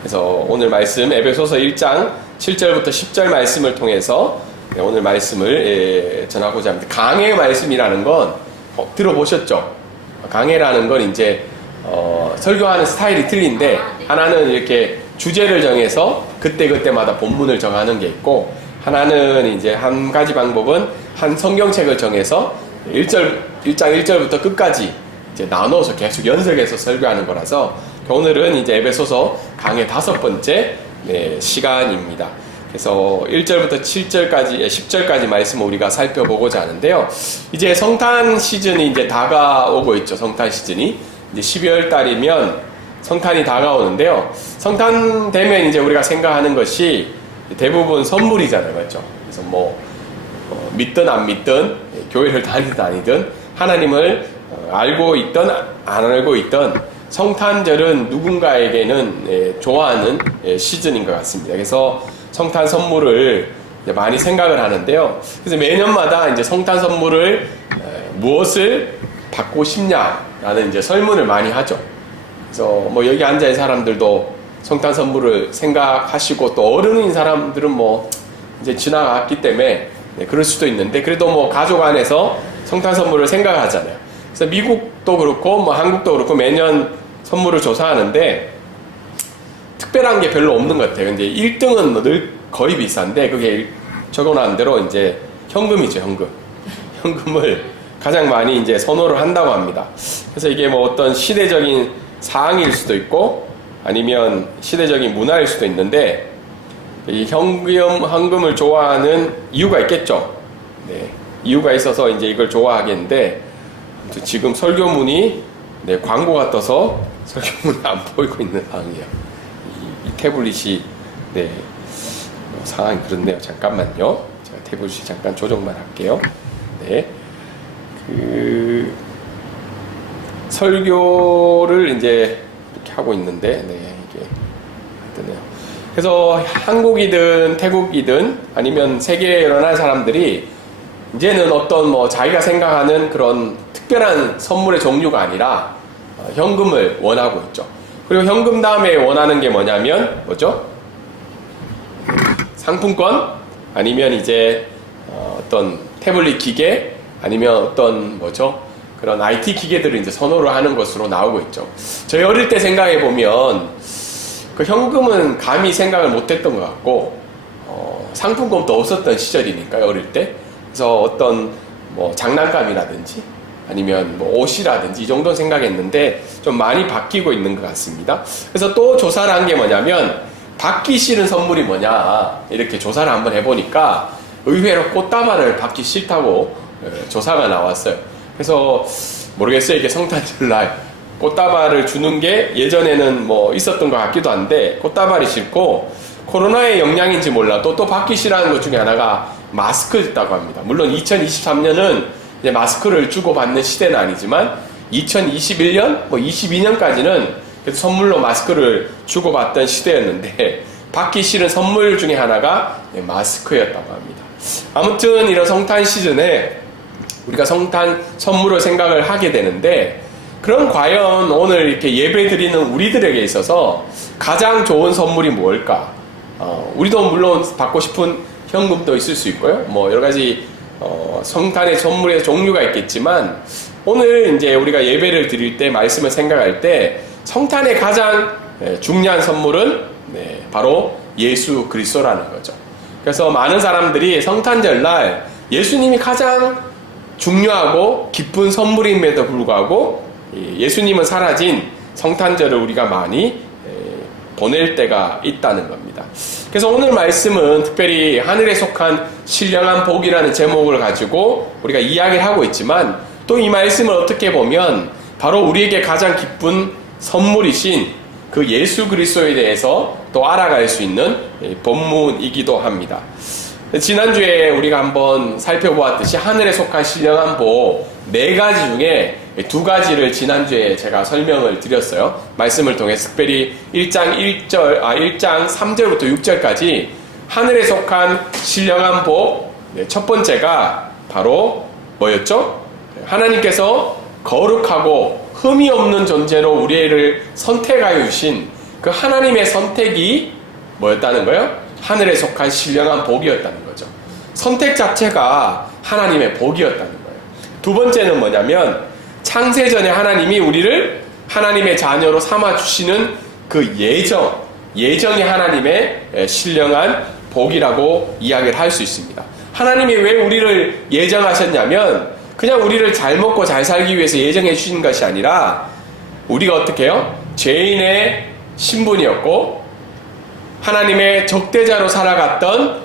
그래서 오늘 말씀 에베소서 1장 7절부터 10절 말씀을 통해서 오늘 말씀을 전하고자 합니다. 강해 말씀이라는 건 들어보셨죠? 강해라는 건 이제 설교하는 스타일이 틀린데 하나는 이렇게 주제를 정해서 그때그때마다 본문을 정하는 게 있고, 하나는 이제 한 가지 방법은 한 성경책을 정해서 1장 1절부터 끝까지 이제 나눠서 계속 연속해서 설교하는 거라서 오늘은 이제 에베소서 강의 5번째 시간입니다. 그래서 1절부터 7절까지, 10절까지 말씀을 우리가 살펴보고자 하는데요. 이제 성탄 시즌이 이제 다가오고 있죠. 성탄 시즌이. 이제 12월 달이면 성탄이 다가오는데요. 성탄 되면 이제 우리가 생각하는 것이 대부분 선물이잖아요. 맞죠? 그래서 믿든 안 믿든, 교회를 다니든 아니든, 하나님을 알고 있든 안 알고 있든, 성탄절은 누군가에게는 좋아하는 시즌인 것 같습니다. 그래서 성탄 선물을 많이 생각을 하는데요. 그래서 매년마다 이제 성탄 선물을 무엇을 받고 싶냐라는 이제 설문을 많이 하죠. 그래서 여기 앉아있는 사람들도 성탄 선물을 생각하시고, 또 어른인 사람들은 이제 지나갔기 때문에 그럴 수도 있는데, 그래도 가족 안에서 성탄 선물을 생각하잖아요. 그래서 미국도 그렇고 한국도 그렇고 매년 선물을 조사하는데 특별한 게 별로 없는 것 같아요. 근데 1등은 늘 거의 비싼데, 그게 적어놓은 대로 이제 현금이죠. 현금을 가장 많이 이제 선호를 한다고 합니다. 그래서 이게 어떤 시대적인 사항일 수도 있고 아니면 시대적인 문화일 수도 있는데, 이 현금을 좋아하는 이유가 있겠죠. 네, 이유가 있어서 이제 이걸 좋아하겠는데, 지금 설교문이 광고가 떠서 설교문이 안 보이고 있는 상황이에요. 이 태블릿이 상황이 그렇네요. 잠깐만요. 제가 태블릿이 잠깐 조정만 할게요. 네, 설교를 이제 이렇게 하고 있는데, 이게 뜨네요. 그래서 한국이든 태국이든 아니면 세계에 여러 나라 사람들이 이제는 어떤 자기가 생각하는 그런 특별한 선물의 종류가 아니라 현금을 원하고 있죠. 그리고 현금 다음에 원하는 게 뭐냐면 상품권, 아니면 이제 어떤 태블릿 기계, 아니면 어떤 그런 IT 기계들을 이제 선호를 하는 것으로 나오고 있죠. 저희 어릴 때 생각해 보면 그 현금은 감히 생각을 못했던 것 같고, 상품권도 없었던 시절이니까요, 어릴 때. 그래서 어떤 장난감이라든지 아니면 옷이라든지 이 정도는 생각했는데 좀 많이 바뀌고 있는 것 같습니다. 그래서 또 조사를 한 게 뭐냐면, 받기 싫은 선물이 뭐냐 이렇게 조사를 한번 해보니까 의외로 꽃다발을 받기 싫다고 조사가 나왔어요. 그래서 모르겠어요. 이게 성탄절날 꽃다발을 주는 게 예전에는 있었던 것 같기도 한데, 꽃다발이 싫고, 코로나의 영향인지 몰라도 또 받기 싫어하는 것 중에 하나가 마스크였다고 합니다. 물론 2023년은 이제 마스크를 주고받는 시대는 아니지만 2021년, 22년까지는 선물로 마스크를 주고받던 시대였는데, 받기 싫은 선물 중에 하나가 마스크였다고 합니다. 아무튼 이런 성탄 시즌에 우리가 성탄 선물을 생각을 하게 되는데, 그럼 과연 오늘 이렇게 예배 드리는 우리들에게 있어서 가장 좋은 선물이 뭘까? 우리도 물론 받고 싶은 현금도 있을 수 있고요. 여러 가지 성탄의 선물의 종류가 있겠지만, 오늘 이제 우리가 예배를 드릴 때, 말씀을 생각할 때 성탄의 가장 중요한 선물은 바로 예수 그리스도라는 거죠. 그래서 많은 사람들이 성탄절날 예수님이 가장 중요하고 기쁜 선물임에도 불구하고 예수님은 사라진 성탄절을 우리가 많이 보낼 때가 있다는 겁니다. 그래서 오늘 말씀은 특별히 하늘에 속한 신령한 복이라는 제목을 가지고 우리가 이야기를 하고 있지만, 또 이 말씀을 어떻게 보면 바로 우리에게 가장 기쁜 선물이신 그 예수 그리스도에 대해서 또 알아갈 수 있는 본문이기도 합니다. 지난주에 우리가 한번 살펴보았듯이 하늘에 속한 신령한 복 4가지 중에 2가지를 지난주에 제가 설명을 드렸어요. 말씀을 통해서 특별히 1장 3절부터 6절까지 하늘에 속한 신령한 복 첫 번째가 바로 뭐였죠? 하나님께서 거룩하고 흠이 없는 존재로 우리를 선택하여 주신 그 하나님의 선택이 뭐였다는 거예요? 하늘에 속한 신령한 복이었다는 거죠. 선택 자체가 하나님의 복이었다는 거예요. 두 번째는 뭐냐면 창세전에 하나님이 우리를 하나님의 자녀로 삼아주시는 그 예정이 하나님의 신령한 복이라고 이야기를 할 수 있습니다. 하나님이 왜 우리를 예정하셨냐면 그냥 우리를 잘 먹고 잘 살기 위해서 예정해 주신 것이 아니라 우리가 어떻게 해요? 죄인의 신분이었고 하나님의 적대자로 살아갔던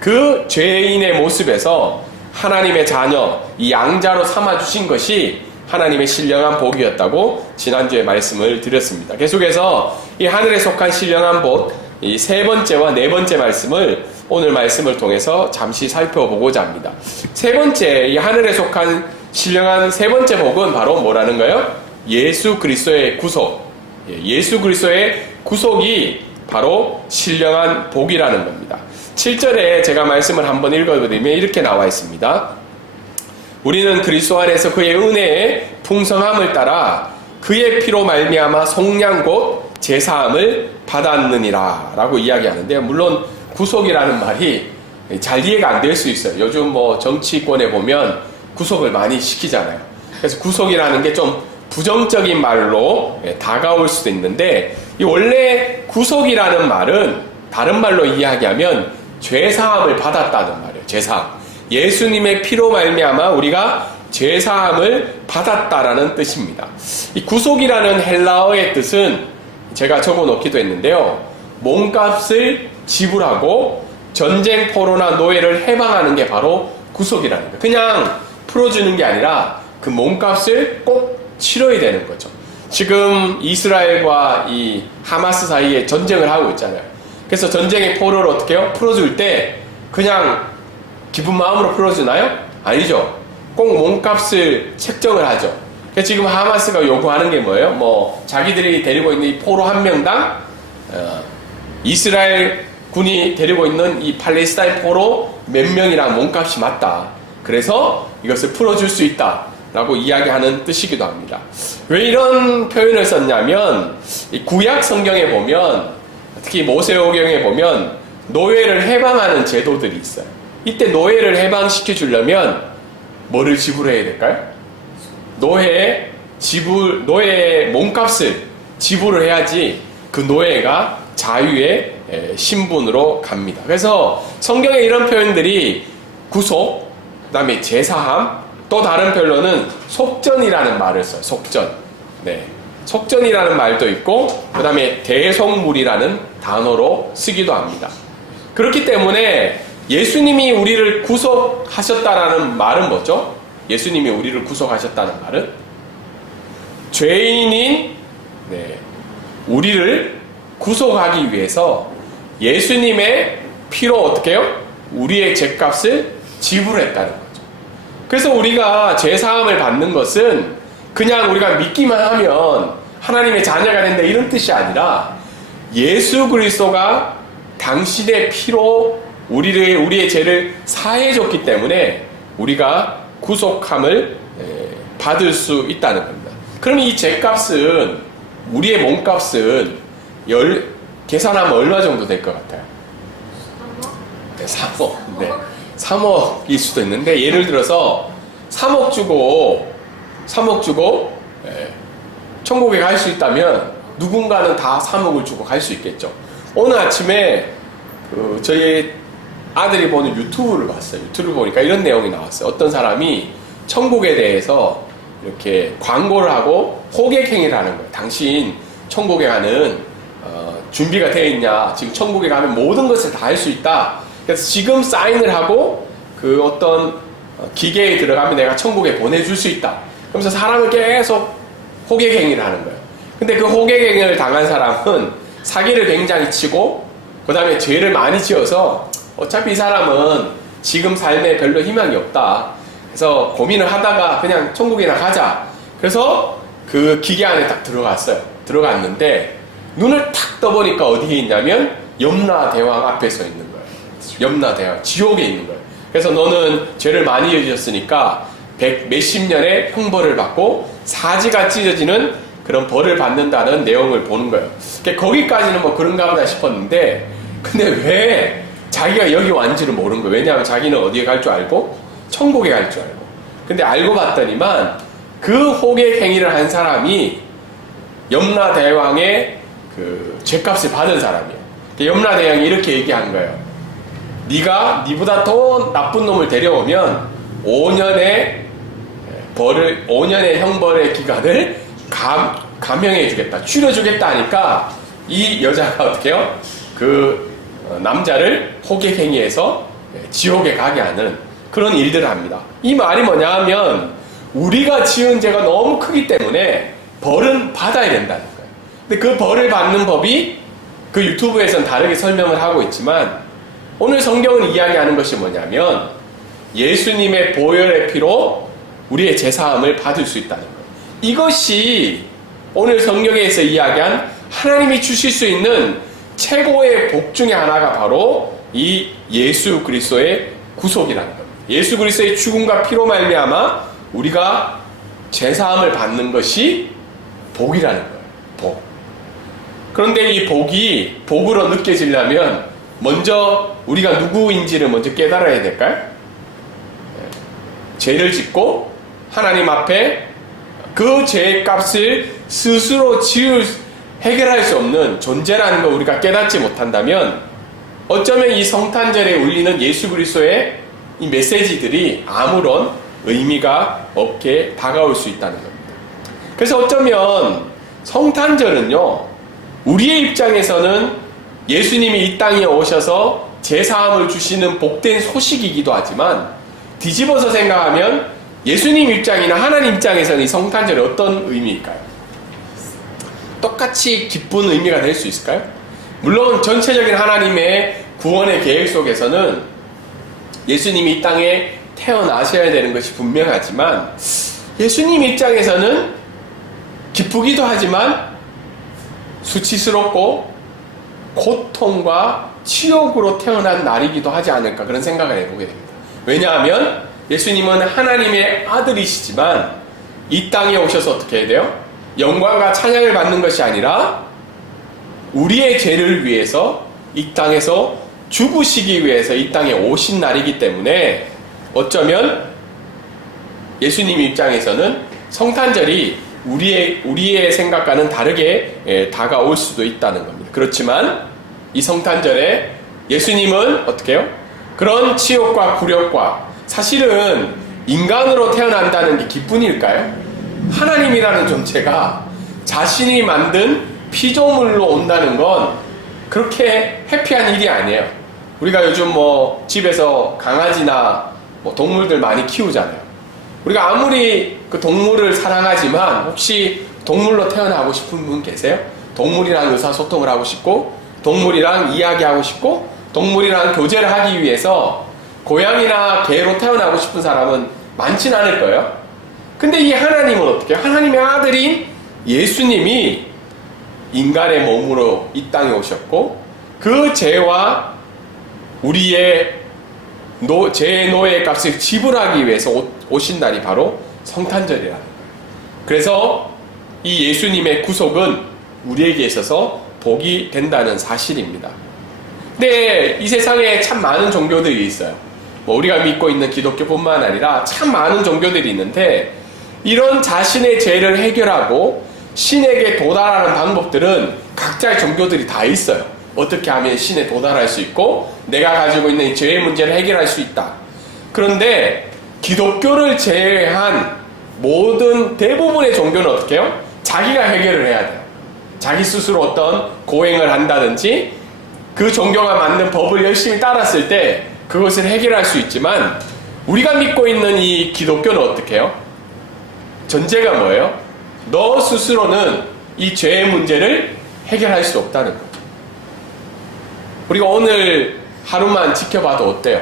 그 죄인의 모습에서 하나님의 자녀, 이 양자로 삼아주신 것이 하나님의 신령한 복이었다고 지난주에 말씀을 드렸습니다. 계속해서 이 하늘에 속한 신령한 복, 이 세 번째와 네 번째 말씀을 오늘 말씀을 통해서 잠시 살펴보고자 합니다. 세 번째, 이 하늘에 속한 신령한 세 번째 복은 바로 뭐라는 거예요? 예수 그리스도의 구속. 예수 그리스도의 구속이 바로 신령한 복이라는 겁니다. 7절에 제가 말씀을 한번 읽어드리면 이렇게 나와 있습니다. 우리는 그리스도 안에서 그의 은혜의 풍성함을 따라 그의 피로 말미암아 속량 곧 제사함을 받았느니라 라고 이야기하는데요. 물론 구속이라는 말이 잘 이해가 안 될 수 있어요. 요즘 뭐 정치권에 보면 구속을 많이 시키잖아요. 그래서 구속이라는 게 좀 부정적인 말로 다가올 수도 있는데 이 원래 구속이라는 말은 다른 말로 이야기하면 죄사함을 받았다는 말이에요. 죄사함. 예수님의 피로 말미암아 우리가 죄사함을 받았다라는 뜻입니다. 이 구속이라는 헬라어의 뜻은 제가 적어놓기도 했는데요. 몸값을 지불하고 전쟁, 포로나 노예를 해방하는 게 바로 구속이라는 거예요. 그냥 풀어주는 게 아니라 그 몸값을 꼭 치러야 되는 거죠. 지금 이스라엘과 이 하마스 사이에 전쟁을 하고 있잖아요. 그래서 전쟁의 포로를 어떻게 해요? 풀어줄 때 그냥 기쁜 마음으로 풀어주나요? 아니죠. 꼭 몸값을 책정을 하죠. 그래서 지금 하마스가 요구하는 게 뭐예요? 뭐 자기들이 데리고 있는 이 포로 한 명당 이스라엘 군이 데리고 있는 이 팔레스타인 포로 몇 명이랑 몸값이 맞다. 그래서 이것을 풀어줄 수 있다. 라고 이야기하는 뜻이기도 합니다. 왜 이런 표현을 썼냐면 이 구약 성경에 보면 특히 모세오경에 보면 노예를 해방하는 제도들이 있어요. 이때 노예를 해방시켜 주려면 뭐를 지불해야 될까요? 노예의 몸값을 지불을 해야지 그 노예가 자유의 신분으로 갑니다. 그래서 성경에 이런 표현들이 구속, 그 다음에 제사함, 또 다른 표현로는 속전이라는 말을 써요. 속전. 네. 속전이라는 말도 있고, 그 다음에 대속물이라는 단어로 쓰기도 합니다. 그렇기 때문에 예수님이 우리를 구속하셨다라는 말은 뭐죠? 예수님이 우리를 구속하셨다는 말은 죄인인 우리를 구속하기 위해서 예수님의 피로 어떻게 해요? 우리의 죄값을 지불했다는 거죠. 그래서 우리가 죄사함을 받는 것은 그냥 우리가 믿기만 하면 하나님의 자녀가 된다 이런 뜻이 아니라 예수 그리스도가 당신의 피로 우리의 죄를 사해줬기 때문에 우리가 구속함을 받을 수 있다는 겁니다. 그럼 이 죄값은 우리의 몸값은 계산하면 얼마 정도 될 것 같아요? 3억. 네. 3억일 수도 있는데 예를 들어서 3억 주고 천국에 갈 수 있다면 누군가는 다 3억을 주고 갈 수 있겠죠. 오늘 아침에 저희 아들이 보는 유튜브를 봤어요. 유튜브를 보니까 이런 내용이 나왔어요. 어떤 사람이 천국에 대해서 이렇게 광고를 하고 호객행위를 하는 거예요. 당신 천국에 가는 준비가 되어 있냐? 지금 천국에 가면 모든 것을 다 할 수 있다. 그래서 지금 사인을 하고 그 어떤 기계에 들어가면 내가 천국에 보내줄 수 있다. 그러면서 사람을 계속 호객행위를 하는 거예요. 근데 그 호객행위를 당한 사람은 사기를 굉장히 치고 그 다음에 죄를 많이 지어서 어차피 이 사람은 지금 삶에 별로 희망이 없다. 그래서 고민을 하다가 그냥 천국이나 가자. 그래서 그 기계 안에 딱 들어갔어요. 들어갔는데 눈을 탁 떠보니까 어디에 있냐면 염라대왕 앞에 서 있는 거예요. 염라대왕, 지옥에 있는 거예요. 그래서 너는 죄를 많이 지었으니까 몇십 년의 형벌을 받고 사지가 찢어지는 그런 벌을 받는다는 내용을 보는 거예요. 그러니까 거기까지는 뭐 그런가 보다 싶었는데, 근데 왜 자기가 여기 왔는지를 모르는 거예요. 왜냐하면 자기는 어디에 갈 줄 알고 천국에 갈 줄 알고. 근데 알고 봤더니만 그 호객 행위를 한 사람이 염라대왕의 그 죄값을 받은 사람이에요. 염라대왕이 이렇게 얘기한 거예요. 네가 니보다 더 나쁜 놈을 데려오면 5년의 형벌의 기간을 감형해 주겠다, 줄여주겠다 하니까 이 여자가 어떻게 해요? 그 남자를 호객행위해서 지옥에 가게 하는 그런 일들을 합니다. 이 말이 뭐냐 하면 우리가 지은 죄가 너무 크기 때문에 벌은 받아야 된다는 거예요. 근데 그 벌을 받는 법이 그 유튜브에서는 다르게 설명을 하고 있지만 오늘 성경은 이야기하는 것이 뭐냐면 예수님의 보혈의 피로 우리의 제사함을 받을 수 있다는 거예요. 이것이 오늘 성경에서 이야기한 하나님이 주실 수 있는 최고의 복 중에 하나가 바로 이 예수 그리스도의 구속이라는 거예요. 예수 그리스도의 죽음과 피로 말미암아 우리가 제사함을 받는 것이 복이라는 거예요. 복. 그런데 이 복이 복으로 느껴지려면 먼저 우리가 누구인지를 먼저 깨달아야 될까요? 죄를 짓고 하나님 앞에 그 죄의 값을 스스로 해결할 수 없는 존재라는 걸 우리가 깨닫지 못한다면 어쩌면 이 성탄절에 울리는 예수 그리스도의 이 메시지들이 아무런 의미가 없게 다가올 수 있다는 겁니다. 그래서 어쩌면 성탄절은요, 우리의 입장에서는 예수님이 이 땅에 오셔서 제사함을 주시는 복된 소식이기도 하지만 뒤집어서 생각하면 예수님 입장이나 하나님 입장에서는 이 성탄절이 어떤 의미일까요? 똑같이 기쁜 의미가 될 수 있을까요? 물론 전체적인 하나님의 구원의 계획 속에서는 예수님이 이 땅에 태어나셔야 되는 것이 분명하지만 예수님 입장에서는 기쁘기도 하지만 수치스럽고 고통과 치욕으로 태어난 날이기도 하지 않을까 그런 생각을 해보게 됩니다. 왜냐하면 예수님은 하나님의 아들이시지만 이 땅에 오셔서 어떻게 해야 돼요? 영광과 찬양을 받는 것이 아니라 우리의 죄를 위해서 이 땅에서 죽으시기 위해서 이 땅에 오신 날이기 때문에 어쩌면 예수님 입장에서는 성탄절이 우리의 생각과는 다르게 다가올 수도 있다는 겁니다. 그렇지만 이 성탄절에 예수님은 어떻게 해요? 그런 치욕과 굴욕과 사실은 인간으로 태어난다는 게 기쁨일까요? 하나님이라는 존재가 자신이 만든 피조물로 온다는 건 그렇게 해피한 일이 아니에요. 우리가 요즘 뭐 집에서 강아지나 뭐 동물들 많이 키우잖아요. 우리가 아무리 그 동물을 사랑하지만 혹시 동물로 태어나고 싶은 분 계세요? 동물이랑 의사소통을 하고 싶고 동물이랑 이야기하고 싶고 동물이랑 교제를 하기 위해서 고양이나 개로 태어나고 싶은 사람은 많진 않을 거예요. 근데 이 하나님은 어떻게 해요? 하나님의 아들인 예수님이 인간의 몸으로 이 땅에 오셨고 그 죄와 우리의 죄의 노예의 값을 지불하기 위해서 오신 날이 바로 성탄절이라는 거예요. 그래서 이 예수님의 구속은 우리에게 있어서 복이 된다는 사실입니다. 근데 이 세상에 참 많은 종교들이 있어요. 뭐 우리가 믿고 있는 기독교뿐만 아니라 참 많은 종교들이 있는데 이런 자신의 죄를 해결하고 신에게 도달하는 방법들은 각자의 종교들이 다 있어요. 어떻게 하면 신에 도달할 수 있고 내가 가지고 있는 이 죄의 문제를 해결할 수 있다. 그런데 기독교를 제외한 모든 대부분의 종교는 어떻게 해요? 자기가 해결을 해야 돼요. 자기 스스로 어떤 고행을 한다든지 그 종교가 만든 법을 열심히 따랐을 때 그것을 해결할 수 있지만 우리가 믿고 있는 이 기독교는 어떻게 해요? 전제가 뭐예요? 너 스스로는 이 죄의 문제를 해결할 수 없다는 거예요. 우리가 오늘 하루만 지켜봐도 어때요?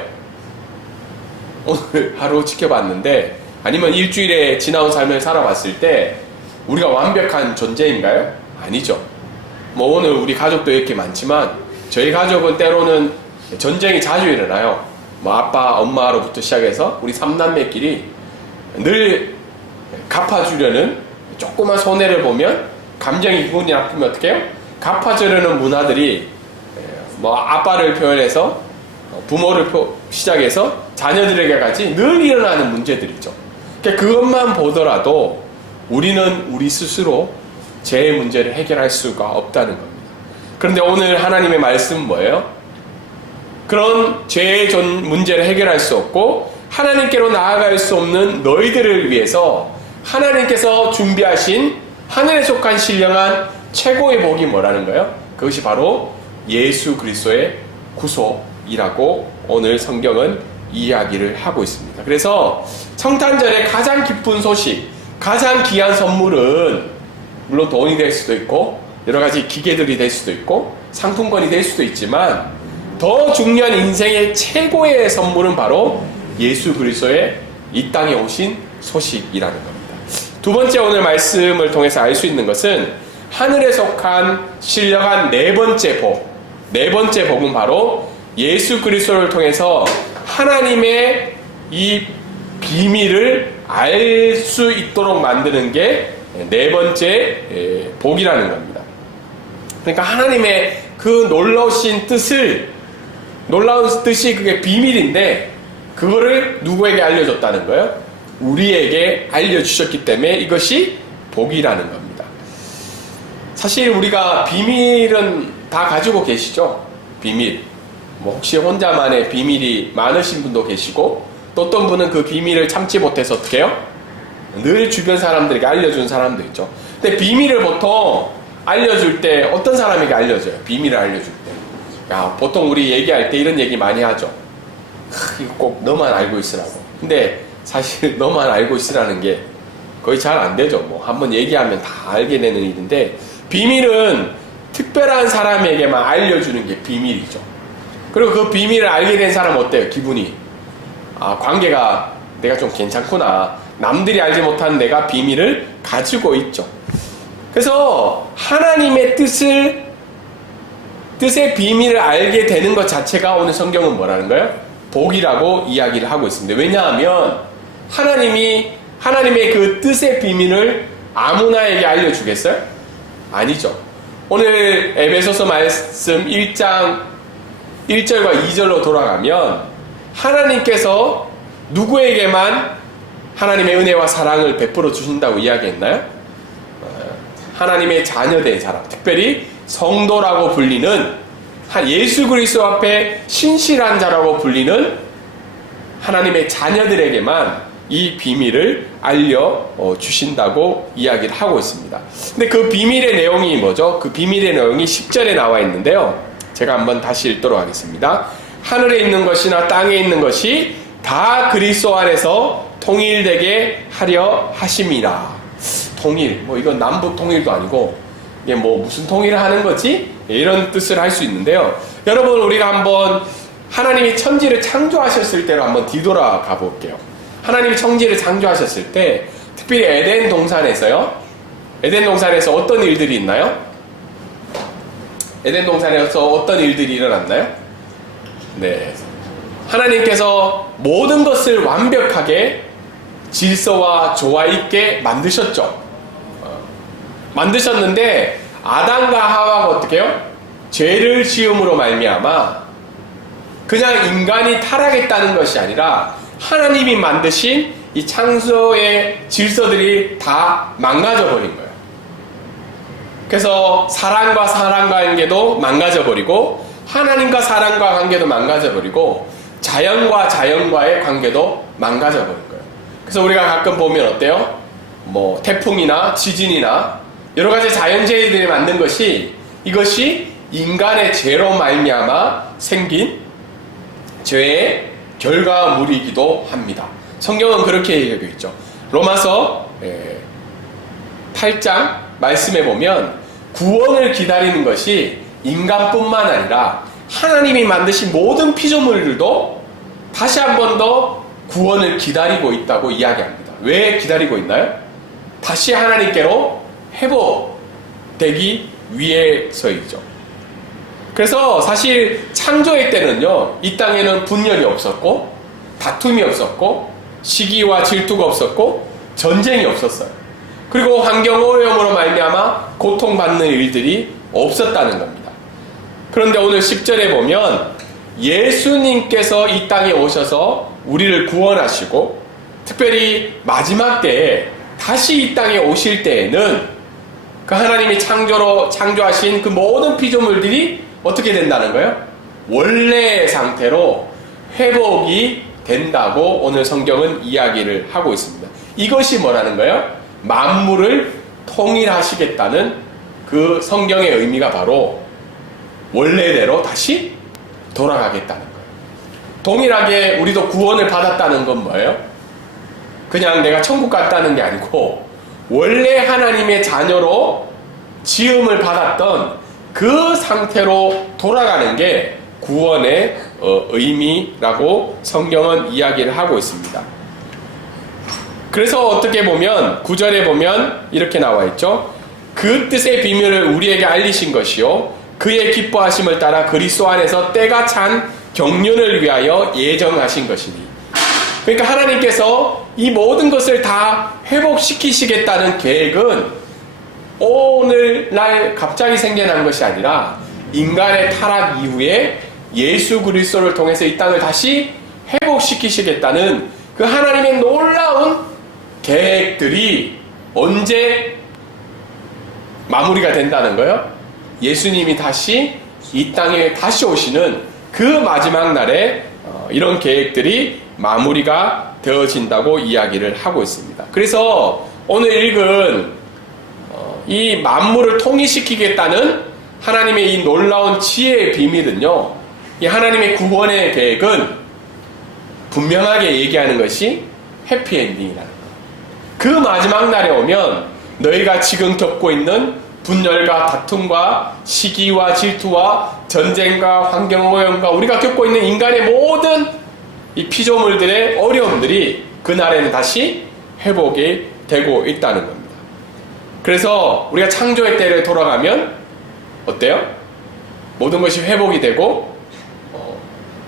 오늘 하루 지켜봤는데 아니면 일주일에 지나온 삶을 살아봤을 때 우리가 완벽한 존재인가요? 아니죠. 뭐 오늘 우리 가족도 이렇게 많지만 저희 가족은 때로는 전쟁이 자주 일어나요. 뭐 아빠, 엄마로부터 시작해서 우리 삼남매끼리 늘 갚아주려는 조그만 손해를 보면 감정이 기분이 나쁘면 어떻게 해요? 갚아주려는 문화들이 뭐 아빠를 표현해서 부모를 시작해서 자녀들에게까지 늘 일어나는 문제들이죠. 그러니까 그것만 보더라도 우리는 우리 스스로 제 문제를 해결할 수가 없다는 겁니다. 그런데 오늘 하나님의 말씀은 뭐예요? 그런 죄의 문제를 해결할 수 없고 하나님께로 나아갈 수 없는 너희들을 위해서 하나님께서 준비하신 하늘에 속한 신령한 최고의 복이 뭐라는 거예요? 그것이 바로 예수 그리스도의 구속이라고 오늘 성경은 이야기를 하고 있습니다. 그래서 성탄절의 가장 기쁜 소식, 가장 귀한 선물은 물론 돈이 될 수도 있고 여러 가지 기계들이 될 수도 있고 상품권이 될 수도 있지만 더 중요한 인생의 최고의 선물은 바로 예수 그리스도의 이 땅에 오신 소식이라는 겁니다. 두 번째 오늘 말씀을 통해서 알 수 있는 것은 하늘에 속한 신령한 네 번째 복은 바로 예수 그리스도를 통해서 하나님의 이 비밀을 알 수 있도록 만드는 게 네 번째 복이라는 겁니다. 그러니까 하나님의 그 놀라운 뜻이 그게 비밀인데 그거를 누구에게 알려줬다는 거예요? 우리에게 알려주셨기 때문에 이것이 복이라는 겁니다. 사실 우리가 비밀은 다 가지고 계시죠? 비밀. 뭐 혹시 혼자만의 비밀이 많으신 분도 계시고 또 어떤 분은 그 비밀을 참지 못해서 어떻게 해요? 늘 주변 사람들에게 알려준 사람도 있죠. 근데 비밀을 보통 알려줄 때 어떤 사람에게 알려줘요? 비밀을 알려줄 때. 야, 보통 우리 얘기할 때 이런 얘기 많이 하죠. 이거 꼭 너만 알고 있으라고. 근데 사실 너만 알고 있으라는 게 거의 잘 안 되죠. 뭐 한번 얘기하면 다 알게 되는 일인데 비밀은 특별한 사람에게만 알려주는 게 비밀이죠. 그리고 그 비밀을 알게 된 사람은 어때요? 기분이 관계가 내가 좀 괜찮구나. 남들이 알지 못한 내가 비밀을 가지고 있죠. 그래서 하나님의 뜻의 비밀을 알게 되는 것 자체가 오늘 성경은 뭐라는 거예요? 복이라고 이야기를 하고 있습니다. 왜냐하면 하나님의 그 뜻의 비밀을 아무나에게 알려주겠어요? 아니죠. 오늘 에베소서 말씀 1장 1절과 2절로 돌아가면 하나님께서 누구에게만 하나님의 은혜와 사랑을 베풀어 주신다고 이야기했나요? 하나님의 자녀된 사람, 특별히 성도라고 불리는 예수 그리스도 앞에 신실한 자라고 불리는 하나님의 자녀들에게만 이 비밀을 알려주신다고 이야기를 하고 있습니다. 근데 그 비밀의 내용이 뭐죠? 그 비밀의 내용이 10절에 나와 있는데요. 제가 한번 다시 읽도록 하겠습니다. 하늘에 있는 것이나 땅에 있는 것이 다 그리스도 안에서 통일되게 하려 하심이라. 통일, 이건 남북 통일도 아니고 이게 무슨 통일을 하는 거지? 이런 뜻을 할 수 있는데요. 여러분, 우리가 한번 하나님이 천지를 창조하셨을 때로 한번 뒤돌아가 볼게요. 하나님이 천지를 창조하셨을 때 특별히 에덴 동산에서 어떤 일들이 있나요? 에덴 동산에서 어떤 일들이 일어났나요? 네, 하나님께서 모든 것을 완벽하게 질서와 조화 있게 만드셨죠. 만드셨는데 아담과 하와가 어떻게 해요? 죄를 지음으로 말미암아 그냥 인간이 타락했다는 것이 아니라 하나님이 만드신 이 창조의 질서들이 다 망가져 버린 거예요. 그래서 사람과 사람 관계도 망가져 버리고 하나님과 사람과 관계도 망가져 버리고 자연과 자연과의 관계도 망가져 버린 거예요. 그래서 우리가 가끔 보면 어때요? 태풍이나 지진이나 여러 가지 자연재해들이 만든 이것이 인간의 죄로 말미암아 생긴 죄의 결과물이기도 합니다. 성경은 그렇게 얘기하고 있죠. 로마서 8장 말씀에 보면 구원을 기다리는 것이 인간뿐만 아니라 하나님이 만드신 모든 피조물들도 다시 한 번 더 구원을 기다리고 있다고 이야기합니다. 왜 기다리고 있나요? 다시 하나님께로 회복되기 위해서이죠. 그래서 사실 창조의 때는요, 이 땅에는 분열이 없었고 다툼이 없었고 시기와 질투가 없었고 전쟁이 없었어요. 그리고 환경 오염으로 말미암아 고통받는 일들이 없었다는 겁니다. 그런데 오늘 10절에 보면 예수님께서 이 땅에 오셔서 우리를 구원하시고 특별히 마지막 때에 다시 이 땅에 오실 때에는 그 하나님이 창조하신 그 모든 피조물들이 어떻게 된다는 거예요? 원래의 상태로 회복이 된다고 오늘 성경은 이야기를 하고 있습니다. 이것이 뭐라는 거예요? 만물을 통일하시겠다는 그 성경의 의미가 바로 원래대로 다시 돌아가겠다는 거예요. 동일하게 우리도 구원을 받았다는 건 뭐예요? 그냥 내가 천국 갔다는 게 아니고 원래 하나님의 자녀로 지음을 받았던 그 상태로 돌아가는 게 구원의 의미라고 성경은 이야기를 하고 있습니다. 그래서 어떻게 보면 9절에 보면 이렇게 나와 있죠. 그 뜻의 비밀을 우리에게 알리신 것이요 그의 기뻐하심을 따라 그리스도 안에서 때가 찬 경륜을 위하여 예정하신 것이니. 그러니까 하나님께서 이 모든 것을 다 회복시키시겠다는 계획은 오늘날 갑자기 생겨난 것이 아니라 인간의 타락 이후에 예수 그리스도를 통해서 이 땅을 다시 회복시키시겠다는 그 하나님의 놀라운 계획들이 언제 마무리가 된다는 거예요? 예수님이 다시 이 땅에 다시 오시는 그 마지막 날에 이런 계획들이 마무리가 되어진다고 이야기를 하고 있습니다. 그래서 오늘 읽은 이 만물을 통일시키겠다는 하나님의 이 놀라운 지혜의 비밀은요, 이 하나님의 구원의 계획은 분명하게 얘기하는 것이 해피엔딩이라는 거예요. 그 마지막 날에 오면 너희가 지금 겪고 있는 분열과 다툼과 시기와 질투와 전쟁과 환경오염과 우리가 겪고 있는 인간의 모든 이 피조물들의 어려움들이 그날에는 다시 회복이 되고 있다는 겁니다. 그래서 우리가 창조의 때를 돌아가면 어때요? 모든 것이 회복이 되고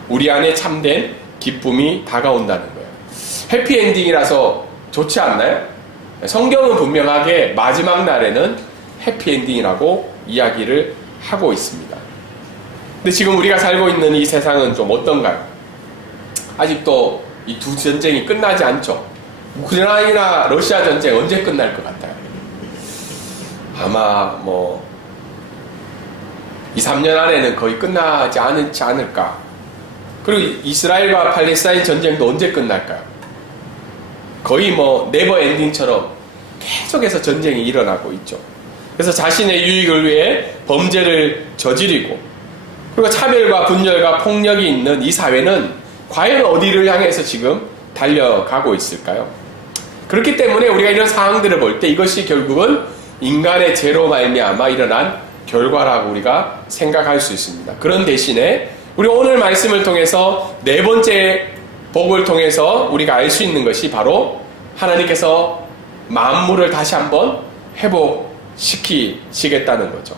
우리 안에 참된 기쁨이 다가온다는 거예요. 해피엔딩이라서 좋지 않나요? 성경은 분명하게 마지막 날에는 해피엔딩이라고 이야기를 하고 있습니다. 근데 지금 우리가 살고 있는 이 세상은 좀 어떤가요? 아직도 이 두 전쟁이 끝나지 않죠. 우크라이나 러시아 전쟁 언제 끝날 것 같아요? 아마 2, 3년 안에는 거의 끝나지 않지 않을까. 그리고 이스라엘과 팔레스타인 전쟁도 언제 끝날까요? 거의 네버 엔딩처럼 계속해서 전쟁이 일어나고 있죠. 그래서 자신의 유익을 위해 범죄를 저지르고 그리고 차별과 분열과 폭력이 있는 이 사회는 과연 어디를 향해서 지금 달려가고 있을까요? 그렇기 때문에 우리가 이런 상황들을 볼 때 이것이 결국은 인간의 죄로 말미암아 일어난 결과라고 우리가 생각할 수 있습니다. 그런 대신에 우리 오늘 말씀을 통해서 네 번째 복을 통해서 우리가 알 수 있는 것이 바로 하나님께서 만물을 다시 한번 회복시키시겠다는 거죠.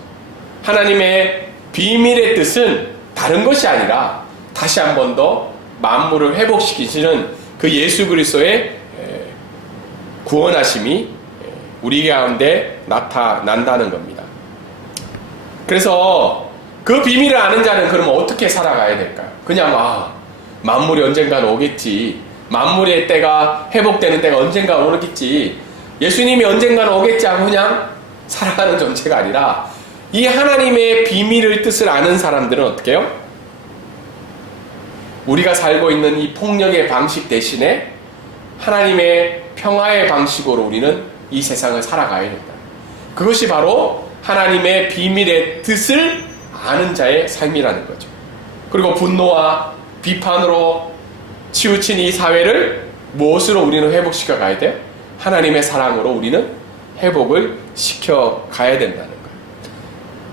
하나님의 비밀의 뜻은 다른 것이 아니라 다시 한 번 더 만물을 회복시키시는 그 예수 그리스도의 구원하심이 우리 가운데 나타난다는 겁니다. 그래서 그 비밀을 아는 자는 그러면 어떻게 살아가야 될까요? 그냥 만물이 언젠가는 오겠지. 만물의 때가 회복되는 때가 언젠가 오겠지. 예수님이 언젠가는 오겠지 하고 그냥 살아가는 존재가 아니라 이 하나님의 비밀의 뜻을 아는 사람들은 어떻게 해요? 우리가 살고 있는 이 폭력의 방식 대신에 하나님의 평화의 방식으로 우리는 이 세상을 살아가야 된다. 그것이 바로 하나님의 비밀의 뜻을 아는 자의 삶이라는 거죠. 그리고 분노와 비판으로 치우친 이 사회를 무엇으로 우리는 회복시켜 가야 돼요? 하나님의 사랑으로 우리는 회복을 시켜 가야 된다는 거예요.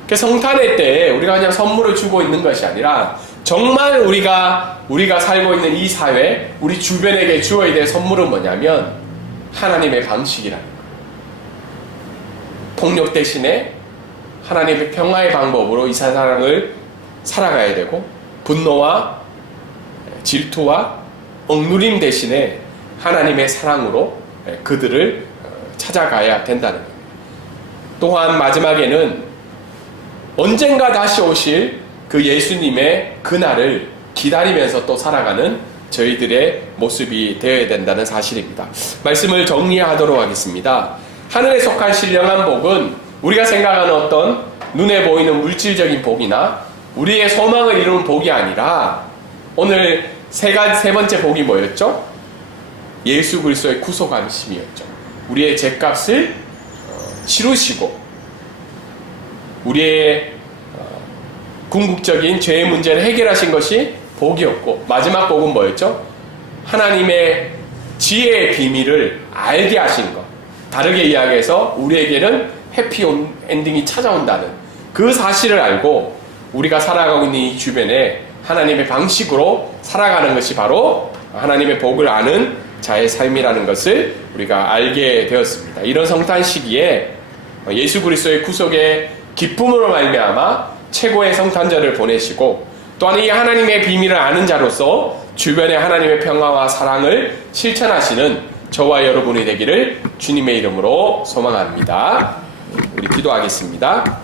그래서 성탄의 때 우리가 그냥 선물을 주고 있는 것이 아니라 정말 우리가 살고 있는 이 사회, 우리 주변에게 주어야 될 선물은 뭐냐면 하나님의 방식이라는 거예요. 폭력 대신에 하나님의 평화의 방법으로 이 세상을 살아가야 되고 분노와 질투와 억누림 대신에 하나님의 사랑으로 그들을 찾아가야 된다는 겁니다. 또한 마지막에는 언젠가 다시 오실 그 예수님의 그날을 기다리면서 또 살아가는 저희들의 모습이 되어야 된다는 사실입니다. 말씀을 정리하도록 하겠습니다. 하늘에 속한 신령한 복은 우리가 생각하는 어떤 눈에 보이는 물질적인 복이나 우리의 소망을 이루는 복이 아니라 오늘 세 번째 복이 뭐였죠? 예수 그리스도의 구속하심이었죠. 우리의 죄값을 치르시고 우리의 궁극적인 죄의 문제를 해결하신 것이 복이었고, 마지막 복은 뭐였죠? 하나님의 지혜의 비밀을 알게 하신 것. 다르게 이야기해서 우리에게는 해피 엔딩이 찾아온다는 그 사실을 알고 우리가 살아가고 있는 이 주변에 하나님의 방식으로 살아가는 것이 바로 하나님의 복을 아는 자의 삶이라는 것을 우리가 알게 되었습니다. 이런 성탄 시기에 예수 그리스도의 구속의 기쁨으로 말미암아 최고의 성탄절을 보내시고, 또한 이 하나님의 비밀을 아는 자로서 주변에 하나님의 평화와 사랑을 실천하시는 저와 여러분이 되기를 주님의 이름으로 소망합니다. 우리 기도하겠습니다.